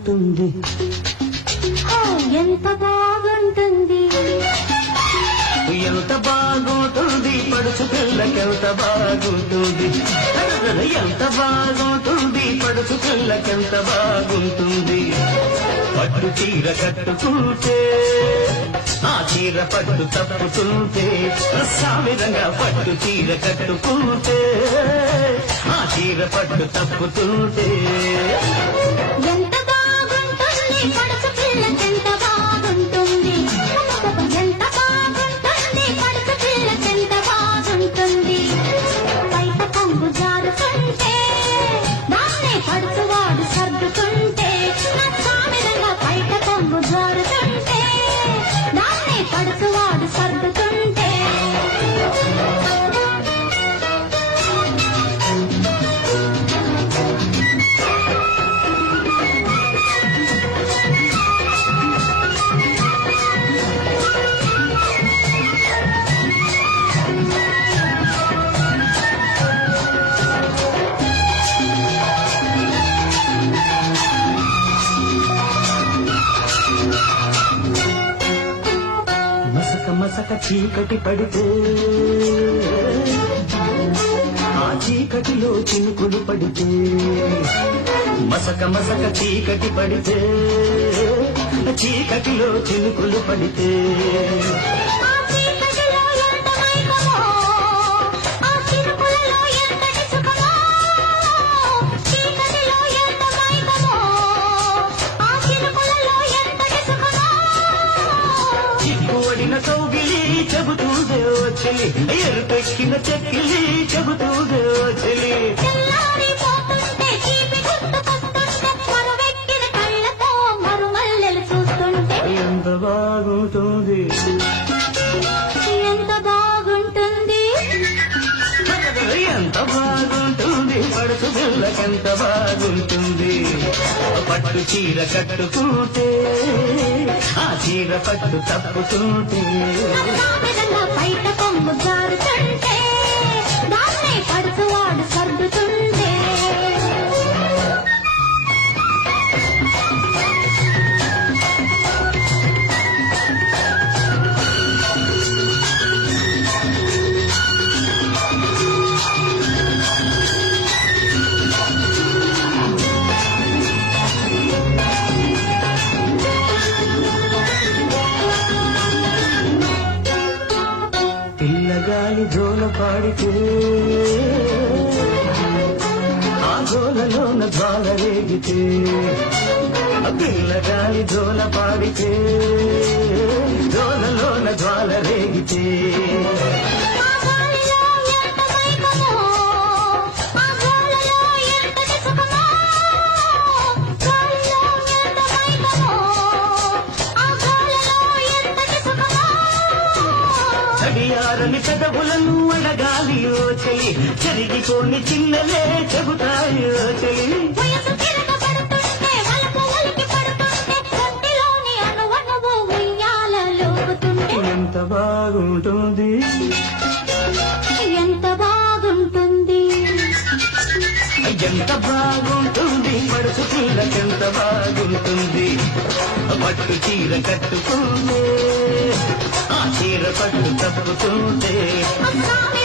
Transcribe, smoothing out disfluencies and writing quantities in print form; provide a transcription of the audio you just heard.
బాగుంటుంది, ఎంత బాగుంటుంది, ఎంత బాగుంటుంది, పడుచు పిల్లకెంత బాగుంటుంది, ఎంత బాగుంటుంది, పడుచు పిల్లకెంత బాగుంటుంది. పట్టు చీర కట్టుకుంటే ఆ చీర పట్టు తప్పుతుంటే, సామిరంగా పట్టు చీర కట్టుకుంటే ఆ చీర పట్టు తప్పుతుంటే. ఎంత బాగుంటుంది, పడుచు పిల్లకెంత బాగుంటుంది, ఎంత బాగుంటుంది, పడుచు పిల్లకెంత బాగుంటుంది. బయట కొంగు జారుతుంటే దాన్నే పడుచువాడు సర్దుతుంటే, సామిరంగా బయట కొంగు జారుతుంటే దాన్నే పడుచువాడు సర్దుతుంటే. మసక మసక చీకటి పడితే ఆ చీకటిలో చినుకులు పడితే, మసక మసక చీకటి పడితే చీకటిలో చినుకులు పడితే. ఆ చీకటిలో ఎంత మైకమో, ఆ చినుకులలో ఎంతటి సుఖమో, చీకటిలో ఎంత మైకమో, ఆ చినుకులలో ఎంతటి సుఖమో. చిక్కువడిన కౌగిలి చెబుతూదే చెలి, ఎరుపెక్కిన చెక్కిలి చెబుతూదే చెలి. తెల్లారిపోతుంటే చీపి గుర్తుకొస్తుంటే, మరువెక్కిన కళ్ళతో మరుమల్లెలు చూస్తుంటే. ఎంత బాగుంటుంది, ఎంత బాగుంటుంది, ఎంత బాగుంటుంది, పడుచు పిల్లకెంత బాగుంటుంది. పట్టు చీర కట్టుకుంటే ఆ చీర పట్టు తప్పుతుంటే. సామిరంగా బయట కొంగు జారుతుంటే దాన్నే పడుచువాడు సర్దుతుంటే. పిల్లగాలి జోల పాడితే ఆ జోలలోన జ్వాల రేగితే, పిల్లగాలి జోల పాడితే జోలలోన జ్వాల రేగితే. ఆ గాలిలో ఎంత మైకమో, ఆ గాలిలో ఎంతటి సుఖమో, గాలిలో ఎంత మైకమో, ఆ గాలిలో ఎంతటి సుఖమో. చడియారని పెదవులను అడగాలి ఓ చెలి, చెరిగిపోని చిన్నలే చెబుతాయి ఓ చెలి. వయసు తిరగబడుతుంటే వలపు ఒలికి పడుతుంటే, ఒంటిలోని అణువణువు ఉయ్యాలలోగుతుంటే. ఎంత బాగుంటుంది, ఎంత బాగుంటుంది, ఎంత బాగుంటుంది, పడుచు పిల్లకెంత బాగుంటుంది. పట్టు చీర కట్టుకుంటే ఆ చీర పట్టు తప్పుతుంటే. ఆ సామి